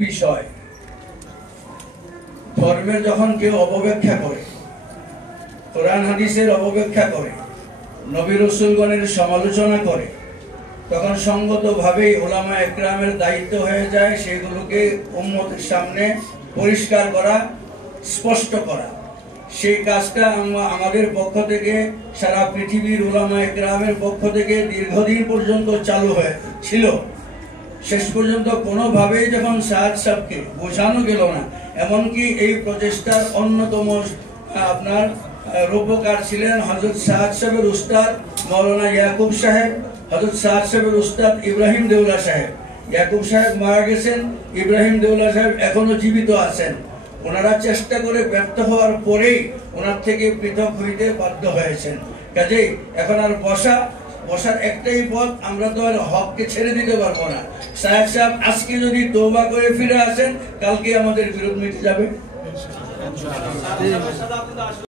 বিষয় ধর্মের যখন কেউ অপব্যাখ্যা করে, কোরআন হাদিসের অপব্যাখ্যা করে, নবী রাসূলগণের সমালোচনা করে, তখন সঙ্গতভাবেই উলামা একরামের দায়িত্ব হয়ে যায় সেগুলোকে উম্মতের সামনে পরিষ্কার করা, স্পষ্ট করা। সেই কাজটা আমাদের পক্ষ থেকে, সারা পৃথিবীর উলামা একরামের পক্ষ থেকে দীর্ঘদিন পর্যন্ত চালু ছিল। শেষ পর্যন্ত কোনোভাবেই যখন সাদ সাহেবকে বোঝানো গেল না, এমনকি এই প্রচেষ্টার অন্যতম আপনার রূপকার ছিলেন হযরত সাদ সাহেবের উস্তাদ মাওলানা ইয়াকুব সাহেব, হযরত সাদ সাহেবের উস্তাদ ইব্রাহিম দেওলা সাহেব। ইয়াকুব সাহেব মারা গেছেন, ইব্রাহিম দেওলা সাহেব এখনো জীবিত আছেন। ওনারা চেষ্টা করে ব্যর্থ হওয়ার পরেই ওনার থেকে পৃথক হইতে বাধ্য হয়েছেন। কাজেই এখন আর বসার একটাই পথ, আমরা তো আর হককে ছেড়ে দিতে পারবো না। সাহেব সাহেব আজকে যদি তওবা করে ফিরে আসেন, কালকে আমাদের বিরোধ মিটে যাবে।